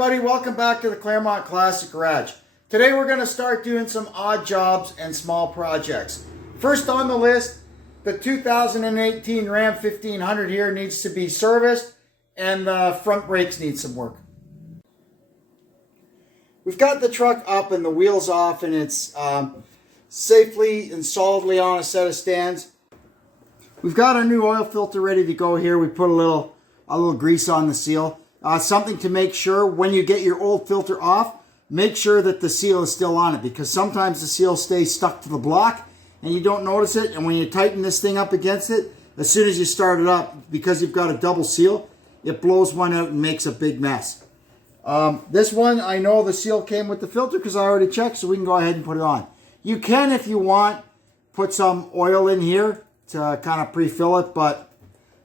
everybody, welcome back to the Claremont Classic Garage. Today we're going to start doing some odd jobs and small projects. First on the list, the 2018 Ram 1500 here needs to be serviced and the front brakes need some work. We've got the truck up and the wheels off and it's safely and solidly on a set of stands. We've got our new oil filter ready to go here. We put a little grease on the seal. Something to make sure when you get your old filter off, make sure that the seal is still on it, because sometimes the seal stays stuck to the block and you don't notice it, and when you tighten this thing up against it, as soon as you start it up, because you've got a double seal, it blows one out and makes a big mess. This one, I know the seal came with the filter because I already checked, so we can go ahead and put it on. You can, if you want, put some oil in here to kind of pre-fill it, but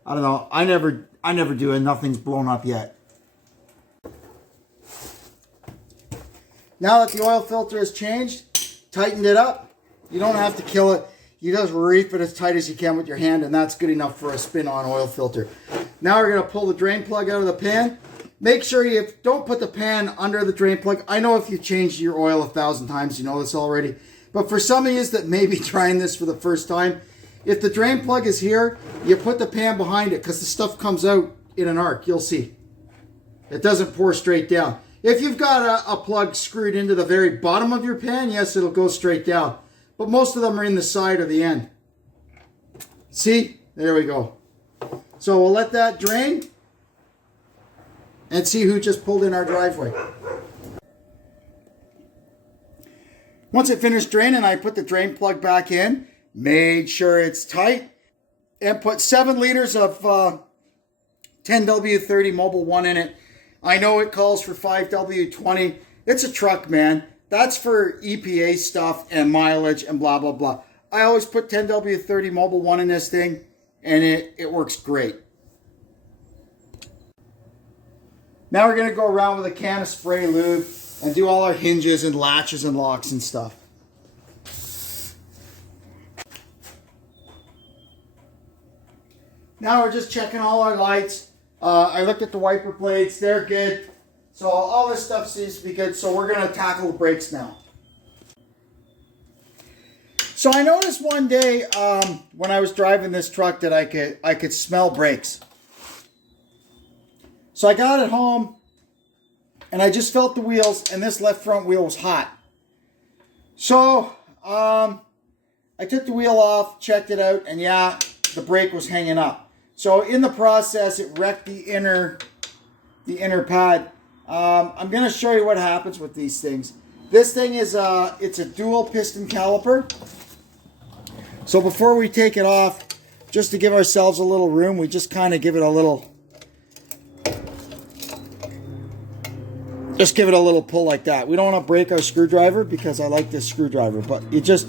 I don't know, I never do it. Nothing's blown up yet. Now that the oil filter has changed, tightened it up. You don't have to kill it. You just reef it as tight as you can with your hand, and that's good enough for a spin-on oil filter. Now we're going to pull the drain plug out of the pan. Make sure you don't put the pan under the drain plug. I know if you changed your oil 1,000 times, you know this already. But for some of you that may be trying this for the first time, if the drain plug is here, you put the pan behind it because the stuff comes out in an arc. You'll see. It doesn't pour straight down. If you've got a plug screwed into the very bottom of your pan, yes, it'll go straight down. But most of them are in the side or the end. See? There we go. So we'll let that drain and see who just pulled in our driveway. Once it finished draining, I put the drain plug back in, made sure it's tight, and put 7 liters of 10W30 Mobil 1 in it. I know it calls for 5W20. It's a truck, man. That's for EPA stuff and mileage and blah, blah, blah. I always put 10W30 Mobil 1 in this thing, and it works great. Now we're going to go around with a can of spray lube and do all our hinges and latches and locks and stuff. Now we're just checking all our lights. I looked at the wiper blades, they're good. So all this stuff seems to be good, so we're going to tackle the brakes now. So I noticed one day when I was driving this truck that I could smell brakes. So I got it home and I just felt the wheels, and this left front wheel was hot. So I took the wheel off, checked it out, and yeah, the brake was hanging up. So in the process, it wrecked the inner pad. I'm going to show you what happens with these things. This thing is it's a dual piston caliper. So before we take it off, just to give ourselves a little room, we just kind of give it a little, pull like that. We don't want to break our screwdriver because I like this screwdriver, but it just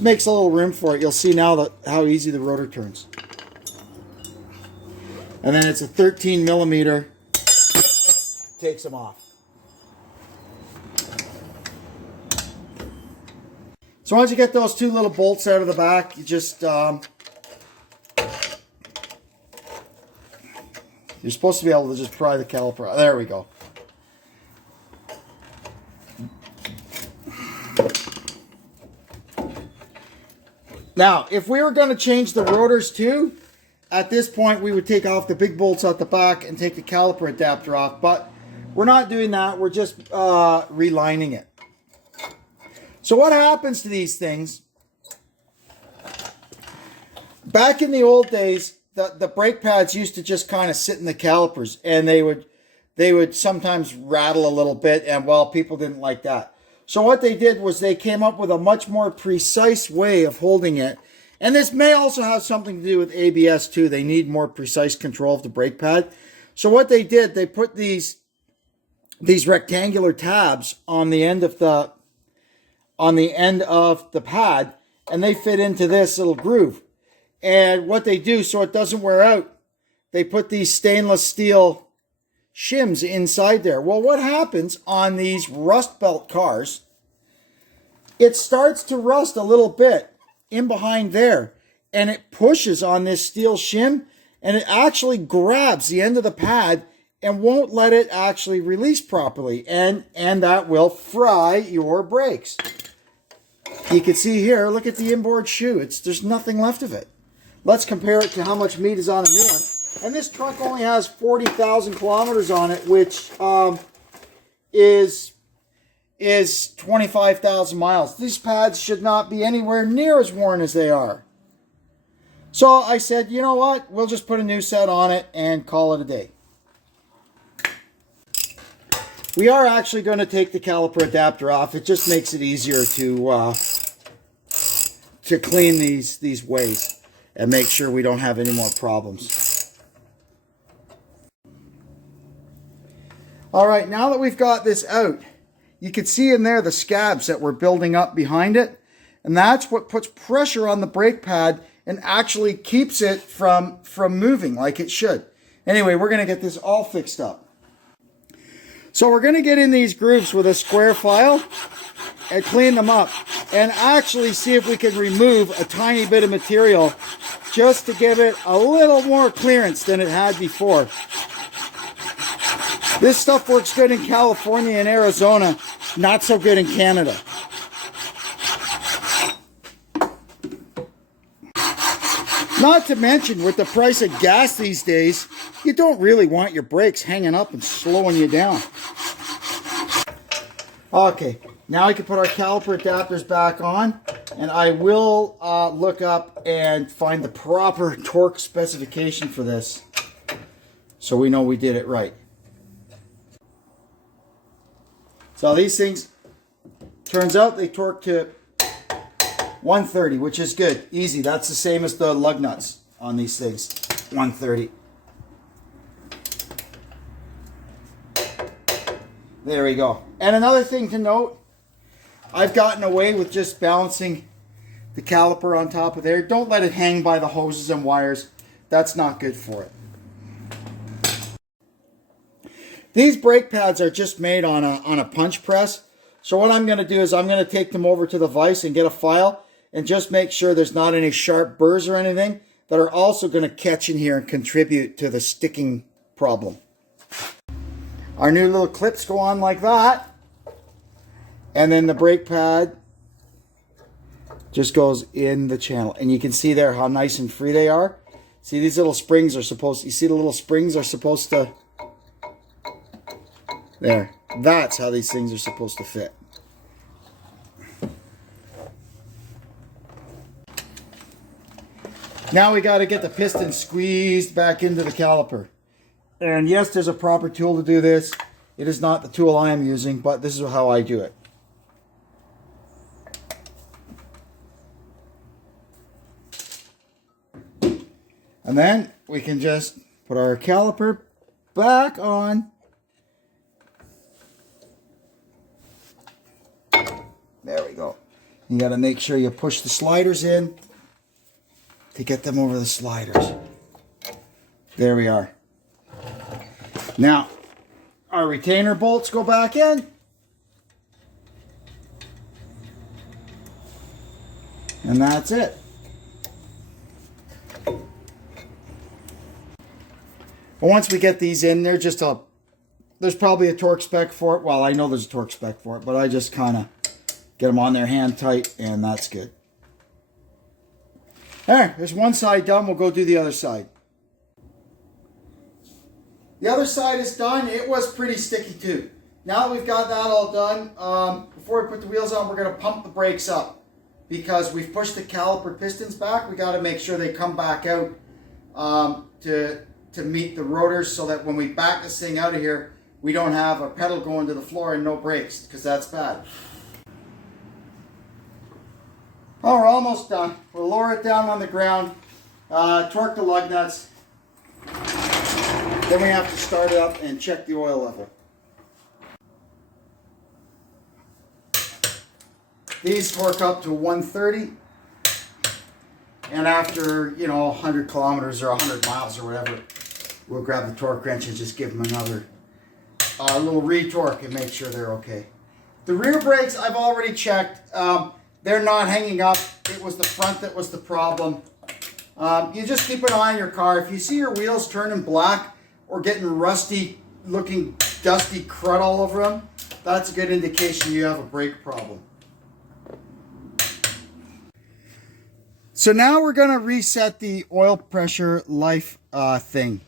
makes a little room for it. You'll see now how easy the rotor turns. And then it's a 13 millimeter, takes them off. So once you get those 2 little bolts out of the back, you just, you're supposed to be able to just pry the caliper. There we go. Now, if we were going to change the rotors too, at this point we would take off the big bolts out the back and take the caliper adapter off, but we're not doing that. We're just relining it. So what happens to these things? Back in the old days, the brake pads used to just kind of sit in the calipers, and they would sometimes rattle a little bit, and well, people didn't like that. So what they did was they came up with a much more precise way of holding it. And this may also have something to do with ABS too. They need more precise control of the brake pad. So what they did, they put these rectangular tabs on the end of the pad, and they fit into this little groove. And what they do, so it doesn't wear out, they put these stainless steel shims inside there. Well, what happens on these rust belt cars, it starts to rust a little bit in behind there, and it pushes on this steel shim, and it actually grabs the end of the pad and won't let it actually release properly, and that will fry your brakes. You can see here, look at the inboard shoe. There's nothing left of it. Let's compare it to how much meat is on a new one. And this truck only has 40,000 kilometers on it, which is 25,000 miles. These pads should not be anywhere near as worn as they are. So I said, you know what? We'll just put a new set on it and call it a day. We are actually going to take the caliper adapter off. It just makes it easier to clean these ways and make sure we don't have any more problems. All right, now that we've got this out, you can see in there the scabs that were building up behind it, and that's what puts pressure on the brake pad and actually keeps it from moving like it should. Anyway, we're going to get this all fixed up. So we're going to get in these grooves with a square file and clean them up and actually see if we can remove a tiny bit of material just to give it a little more clearance than it had before. This stuff works good in California and Arizona, not so good in Canada. Not to mention, with the price of gas these days, you don't really want your brakes hanging up and slowing you down. Okay, now we can put our caliper adapters back on, and I will look up and find the proper torque specification for this so we know we did it right. So these things, turns out they torque to 130, which is good. Easy. That's the same as the lug nuts on these things. 130. There we go. And another thing to note, I've gotten away with just balancing the caliper on top of there. Don't let it hang by the hoses and wires. That's not good for it. These brake pads are just made on a punch press. So what I'm going to do is I'm going to take them over to the vise and get a file and just make sure there's not any sharp burrs or anything that are also going to catch in here and contribute to the sticking problem. Our new little clips go on like that. And then the brake pad just goes in the channel. And you can see there how nice and free they are. See, these little springs are supposed, you see the little springs are supposed to, there. That's how these things are supposed to fit. Now we got to get the piston squeezed back into the caliper. And yes, there's a proper tool to do this. It is not the tool I am using, but this is how I do it. And then we can just put our caliper back on. There we go. You got to make sure you push the sliders in to get them over the sliders. There we are. Now, our retainer bolts go back in. And that's it. But once we get these in, they're just there's probably a torque spec for it. Well, I know there's a torque spec for it, but I just kind of get them on there hand tight, and that's good. There, there's one side done. We'll go do the other side. The other side is done. It was pretty sticky too. Now that we've got that all done, before we put the wheels on, we're going to pump the brakes up because we've pushed the caliper pistons back. We got to make sure they come back out to meet the rotors so that when we back this thing out of here, we don't have a pedal going to the floor and no brakes, because that's bad. Oh, we're almost done. We'll lower it down on the ground, torque the lug nuts. Then we have to start it up and check the oil level. These torque up to 130. And after, 100 kilometers or 100 miles or whatever, we'll grab the torque wrench and just give them another little re-torque and make sure they're okay. The rear brakes I've already checked. They're not hanging up. It was the front that was the problem. You just keep an eye on your car. If you see your wheels turning black or getting rusty, looking dusty crud all over them, that's a good indication you have a brake problem. So now we're going to reset the oil pressure life thing.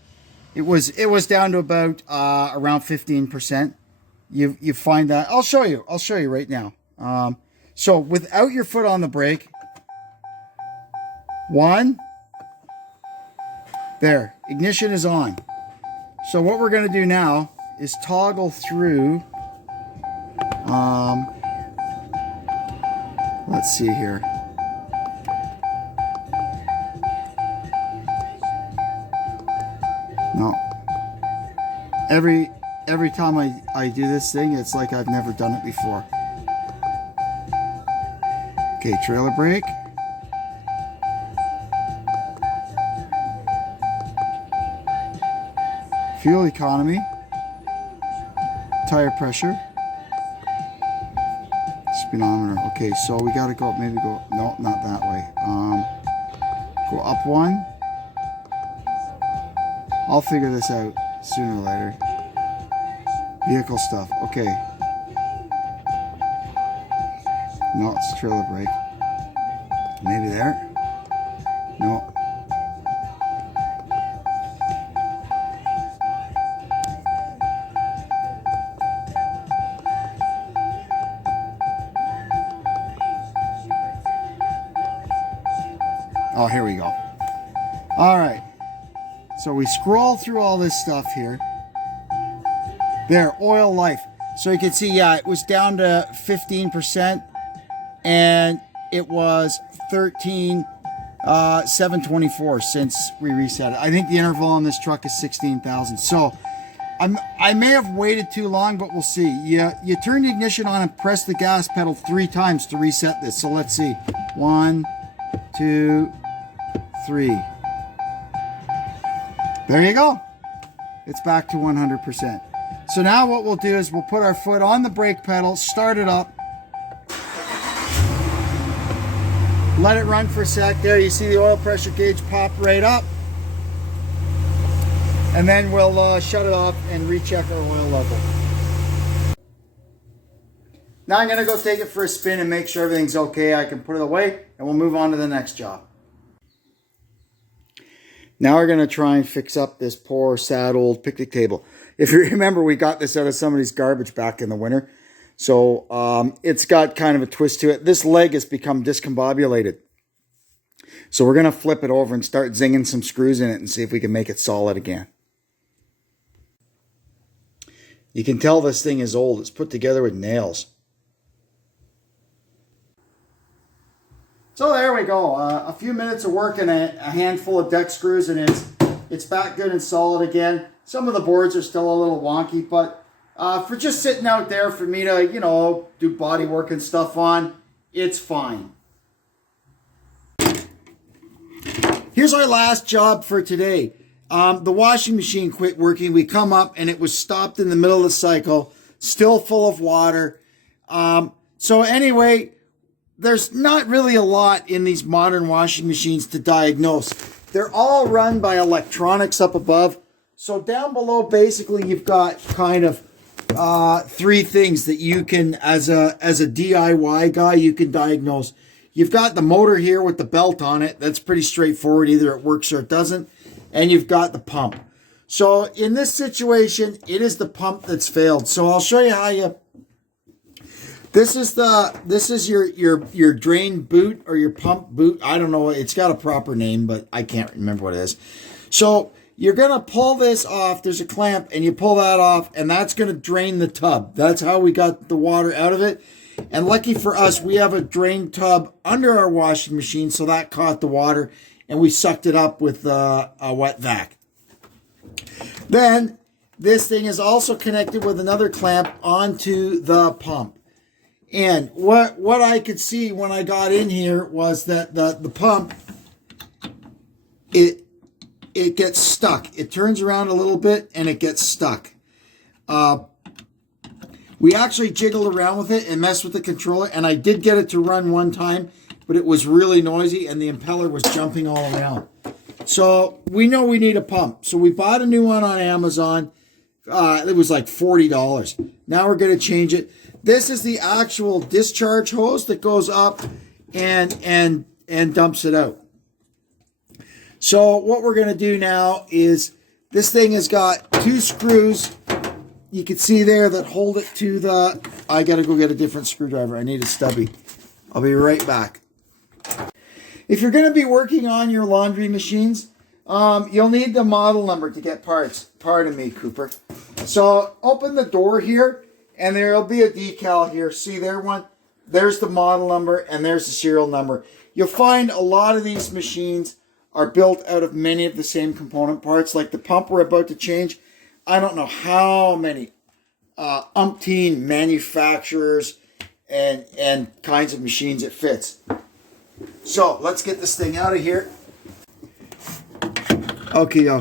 It was down to about around 15%. You find that. I'll show you right now. So without your foot on the brake, one, there, ignition is on. So what we're going to do now is toggle through, let's see here. No. Every time I do this thing, it's like I've never done it before. Okay, trailer brake. Fuel economy. Tire pressure. Speedometer. Okay, so we gotta go, maybe go, no, not that way. Go up one. I'll figure this out sooner or later. Vehicle stuff. Okay. No, it's trailer brake. Maybe there. No. Oh, here we go. All right. So we scroll through all this stuff here. There, oil life. So you can see, yeah, it was down to 15%, and it was 13,724 since we reset it. I think the interval on this truck is 16,000. So I may have waited too long, but we'll see. You turn the ignition on and press the gas pedal 3 times to reset this. So let's see. 1, 2, 3. There you go. It's back to 100%. So now what we'll do is we'll put our foot on the brake pedal, start it up, let it run for a sec. There, you see the oil pressure gauge pop right up. And then we'll shut it off and recheck our oil level. Now I'm going to go take it for a spin and make sure everything's okay. I can put it away and we'll move on to the next job. Now we're going to try and fix up this poor, sad old picnic table. If you remember, we got this out of somebody's garbage back in the winter. So it's got kind of a twist to it. This leg has become discombobulated. So we're going to flip it over and start zinging some screws in it and see if we can make it solid again. You can tell this thing is old. It's put together with nails. So there we go. A few minutes of work and a handful of deck screws, and it's back good and solid again. Some of the boards are still a little wonky, but for just sitting out there for me to, you know, do body work and stuff on, it's fine. Here's our last job for today. The washing machine quit working. We come up and it was stopped in the middle of the cycle, still full of water. So anyway, there's not really a lot in these modern washing machines to diagnose. They're all run by electronics up above. So down below, basically, you've got kind of 3 things that you can, as a DIY guy, you can diagnose. You've got the motor here with the belt on it. That's pretty straightforward. Either it works or it doesn't. And you've got the pump. So in this situation, it is the pump that's failed. So I'll show you how you... This is your drain boot or your pump boot. I don't know. It's got a proper name, but I can't remember what it is. So you're going to pull this off. There's a clamp, and you pull that off, and that's going to drain the tub. That's how we got the water out of it. And lucky for us, we have a drain tub under our washing machine, so that caught the water, and we sucked it up with a wet vac. Then this thing is also connected with another clamp onto the pump. And what I could see when I got in here was that the pump, it gets stuck. It turns around a little bit and it gets stuck. We actually jiggled around with it and messed with the controller, and I did get it to run one time, but it was really noisy and the impeller was jumping all around. So we know we need a pump. So we bought a new one on Amazon It was like $40. Now we're going to change it. This is the actual discharge hose that goes up and dumps it out. So what we're going to do now is this thing has got 2 screws. You can see there that hold it to the... I got to go get a different screwdriver. I need a stubby. I'll be right back. If you're going to be working on your laundry machines, you'll need the model number to get parts. Pardon me, Cooper. So open the door here, and there'll be a decal here. See there one? There's the model number, and there's the serial number. You'll find a lot of these machines are built out of many of the same component parts. Like the pump we're about to change, I don't know how many umpteen manufacturers and kinds of machines it fits. So let's get this thing out of here. Okay,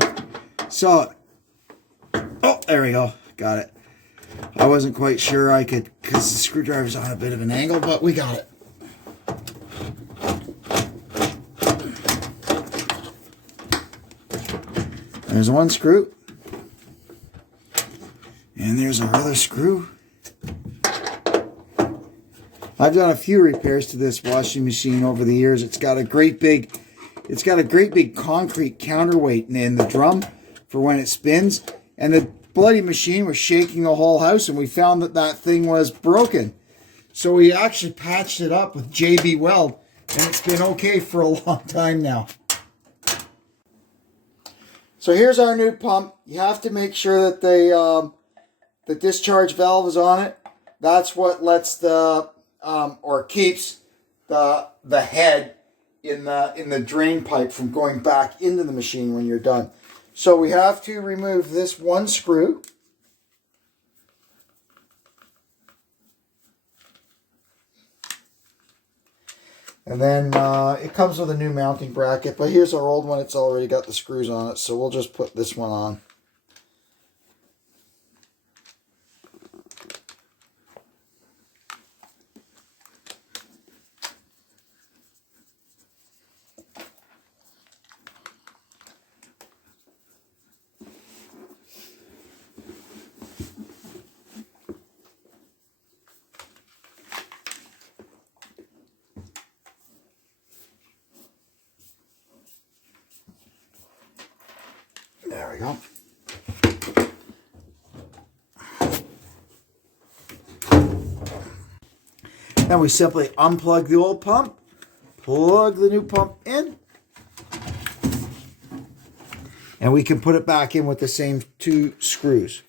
so, oh, there we go. Got it. I wasn't quite sure I could, because the screwdriver's on a bit of an angle, but we got it. There's one screw. And there's our other screw. I've done a few repairs to this washing machine over the years. It's got a great big concrete counterweight in the drum for when it spins. And the bloody machine was shaking the whole house, and we found that that thing was broken. So we actually patched it up with JB Weld, and it's been okay for a long time now. So here's our new pump. You have to make sure that the discharge valve is on it. That's what lets the or keeps the head in the drain pipe from going back into the machine when you're done. So we have to remove this one screw. And then it comes with a new mounting bracket, but here's our old one. It's already got the screws on it, so we'll just put this one on. There we go. Then we simply unplug the old pump, plug the new pump in, and we can put it back in with the same 2 screws.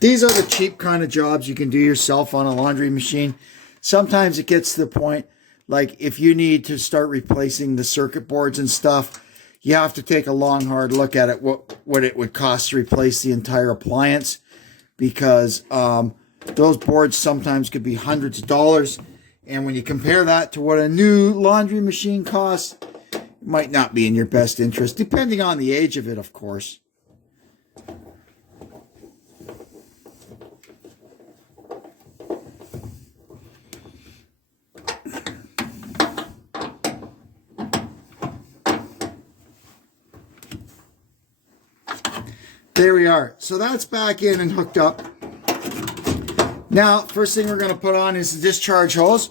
These are the cheap kind of jobs you can do yourself on a laundry machine. Sometimes it gets to the point, like if you need to start replacing the circuit boards and stuff, you have to take a long, hard look at it, what it would cost to replace the entire appliance, because those boards sometimes could be hundreds of dollars. And when you compare that to what a new laundry machine costs, it might not be in your best interest, depending on the age of it, of course. There we are. So that's back in and hooked up. Now, first thing we're going to put on is the discharge hose.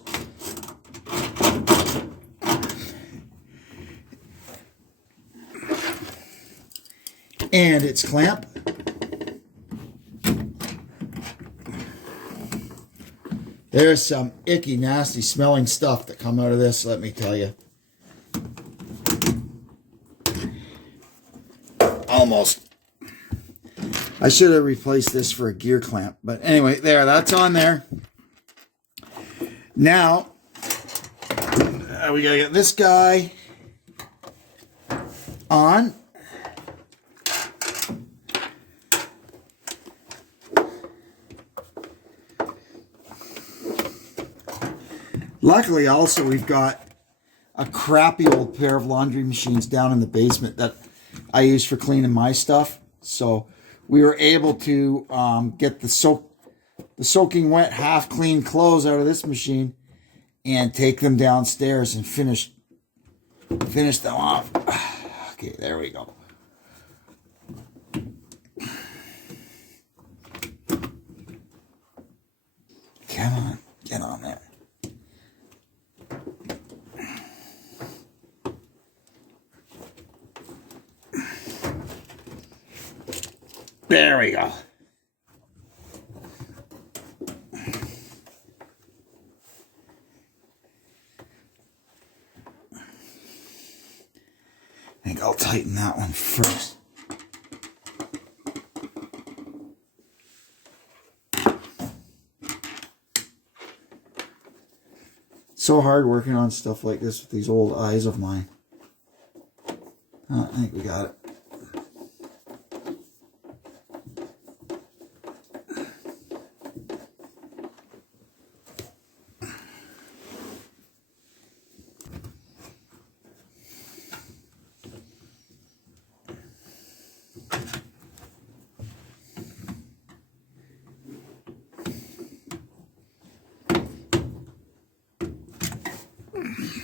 And its clamp. There's some icky, nasty smelling stuff that come out of this, let me tell you. Almost. I should have replaced this for a gear clamp. But anyway, there, that's on there. Now, we gotta get this guy on. Luckily, also, we've got a crappy old pair of laundry machines down in the basement that I use for cleaning my stuff. So we were able to get the soaking wet, half clean clothes out of this machine and take them downstairs and finish them off. Okay, there we go. Come on, get on there. There we go. I think I'll tighten that one first. So hard working on stuff like this with these old eyes of mine. Oh, I think we got it.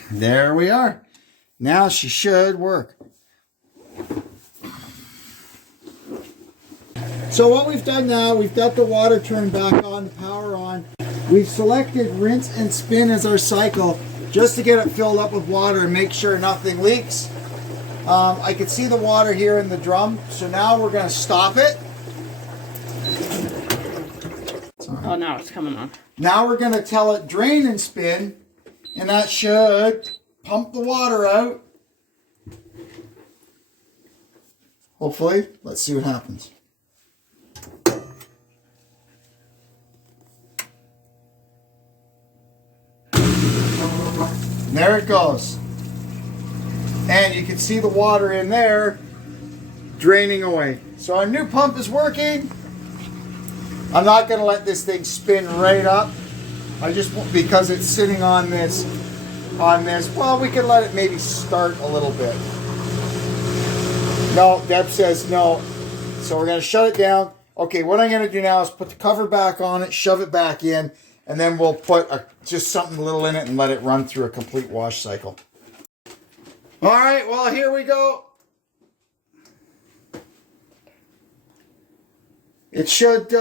There we are. Now she should work. So what we've done now, we've got the water turned back on, the power on. We've selected rinse and spin as our cycle just to get it filled up with water and make sure nothing leaks. I can see the water here in the drum, so now we're going to stop it. Oh, now it's coming on. Now we're going to tell it drain and spin, and that should pump the water out. Hopefully. Let's see what happens. There it goes. And you can see the water in there draining away. So our new pump is working. I'm not going to let this thing spin right up. I just, because it's sitting on this, well, we can let it maybe start a little bit. No, Deb says no. So we're going to shut it down. Okay, what I'm going to do now is put the cover back on it, shove it back in, and then we'll put just something little in it and let it run through a complete wash cycle. All right, well, here we go. It should,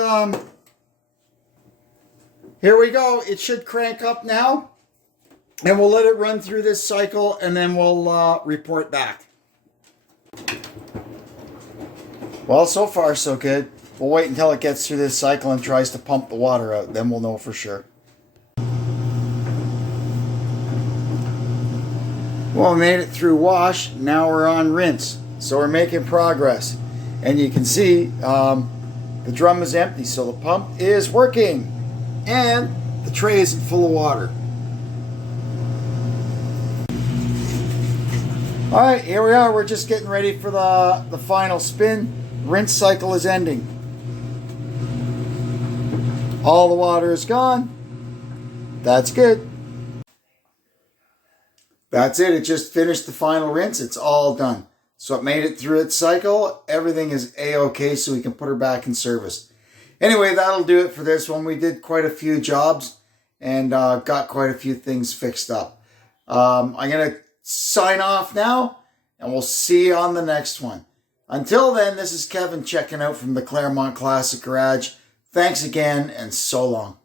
here we go. It should crank up now. And we'll let it run through this cycle and then we'll report back. Well, so far so good. We'll wait until it gets through this cycle and tries to pump the water out. Then we'll know for sure. Well, we made it through wash. Now we're on rinse. So we're making progress. And you can see the drum is empty. So the pump is working. And the tray isn't full of water. All right, here we are. We're just getting ready for the final spin. Rinse cycle is ending. All the water is gone. That's good. That's it. It just finished the final rinse. It's all done. So it made it through its cycle. Everything is A-okay, so we can put her back in service. Anyway, that'll do it for this one. We did quite a few jobs and got quite a few things fixed up. I'm going to sign off now, and we'll see you on the next one. Until then, this is Kevin checking out from the Claremont Classic Garage. Thanks again, and so long.